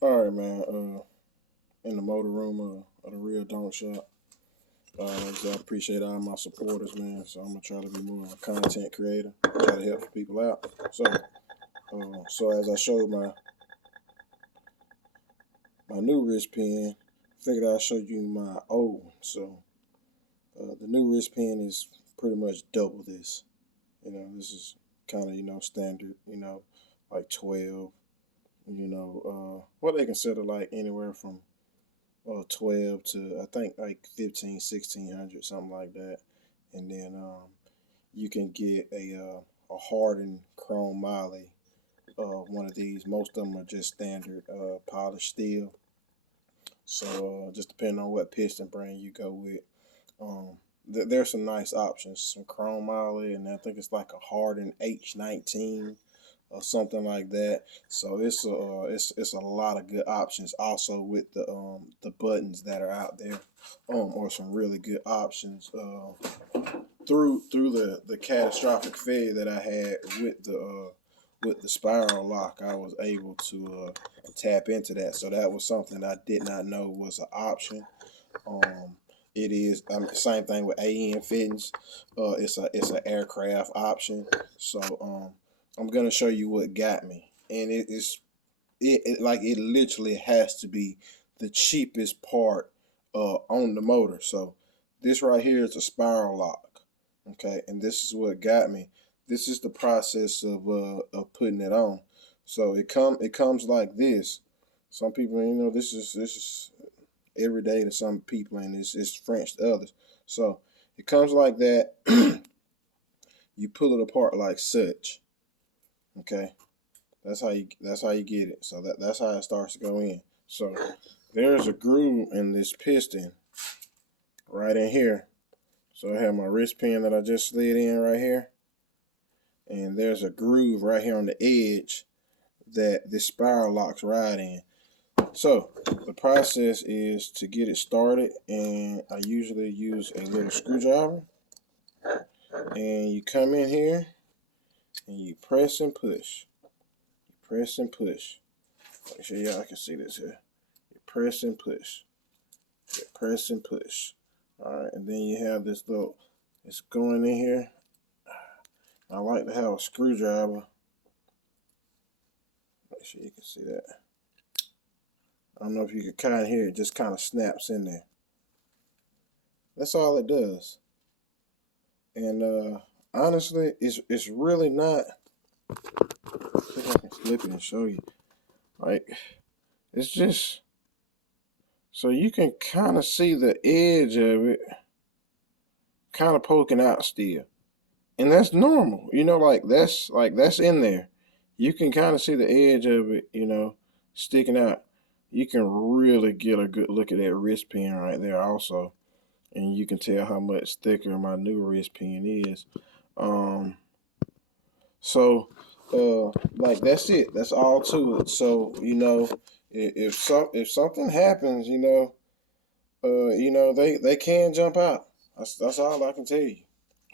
All right, man. In the motor room of the Real Don't Shop. I appreciate all my supporters, man. So I'm gonna try to be more of a content creator, try to help people out. So as I showed my new wrist pen, figured I'll show you my old one. So the new wrist pen is pretty much double this. This is kind of standard. Like 12. What they consider like anywhere from 12 to I think like 15, 1600, something like that. And then you can get a hardened chrome moly. One of these. Most of them are just standard polished steel. So just depending on what piston brand you go with. There's some nice options. Some chrome moly, and I think it's like a hardened H19 or something like that. So it's a lot of good options. Also with the buttons that are out there, or some really good options. Through the catastrophic failure that I had with the spiral lock, I was able to tap into that. So that was something I did not know was an option. It is same thing with AN fittings. It's an aircraft option. So I'm gonna show you what got me, and it literally has to be the cheapest part on the motor. So this right here is a spiral lock, okay, and this is what got me. This is the process of putting it on. So it comes like this. Some people, this is every day to some people, and it's French to others. So it comes like that. You pull it apart like such. Okay, that's how you get it. So that's how it starts to go in. So there's a groove in this piston right in here. So I have my wrist pin that I just slid in right here, and there's a groove right here on the edge that this spiral locks right in. So the process is to get it started, and I usually use a little screwdriver, and you come in here and you press and push. You press and push. Make sure y'all can see this here. You press and push. You press and push. Alright, and then you have this little, it's going in here. I like to have a screwdriver. Make sure you can see that. I don't know if you can kind of hear it, just kind of snaps in there. That's all it does. And honestly, it's really not. I think I can flip it and show you. Like, it's just so you can kind of see the edge of it kind of poking out still. And that's normal. That's in there. You can kind of see the edge of it, sticking out. You can really get a good look at that wrist pin right there also. And you can tell how much thicker my new wrist pin is. Um so like that's it. That's all to it. So, if something happens, they can jump out. That's all I can tell you.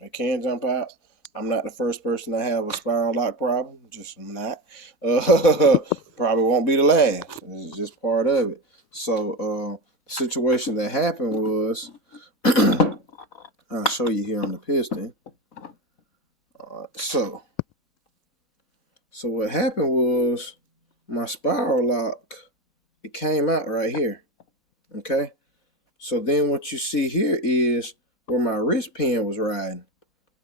They can jump out. I'm not the first person to have a spiral lock problem. Just not. Probably won't be the last. It's just part of it. So the situation that happened was, I'll show you here on the piston. So what happened was my spiral lock, it came out right here. Okay. So then what you see here is where my wrist pin was riding.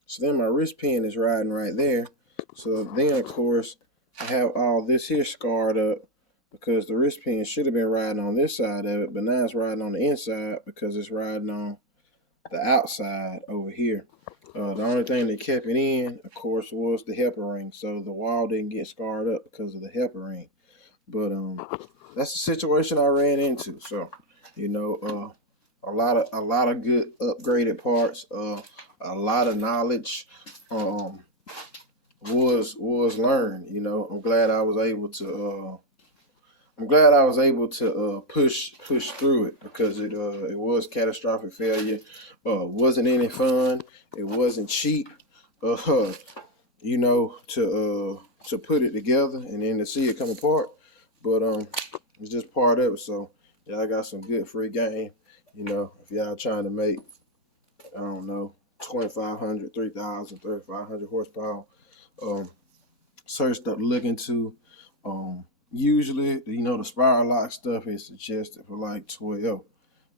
So then my wrist pin is riding right there. So then, of course, I have all this here scarred up because the wrist pin should have been riding on this side of it, but now it's riding on the inside because it's riding on the outside over here. The only thing that kept it in, of course, was the helper ring. So the wall didn't get scarred up because of the helper ring. But that's the situation I ran into. So, a lot of good upgraded parts. A lot of knowledge was learned. I'm glad I was able to. Push through it because it was catastrophic failure. Wasn't any fun. It wasn't cheap. To put it together and then to see it come apart. But It's just part of it. So yeah, I got some good free game. You know, if y'all trying to make, I don't know, 2,500, 3,000, 3,500 horsepower, um, certain stuff to look into. Usually, you know, the spiral lock stuff is suggested for like 12,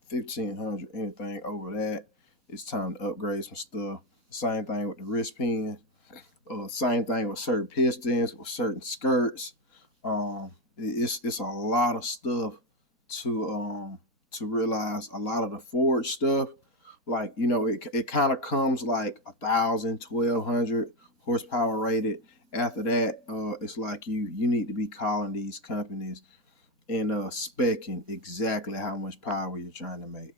1,500. Anything over that, it's time to upgrade some stuff. Same thing with the wrist pin. Same thing with certain pistons, with certain skirts. It's a lot of stuff to realize. A lot of the forge stuff, like you know, it kind of comes like 1,000, 1,200 horsepower rated. After that, it's like you need to be calling these companies and specking exactly how much power you're trying to make.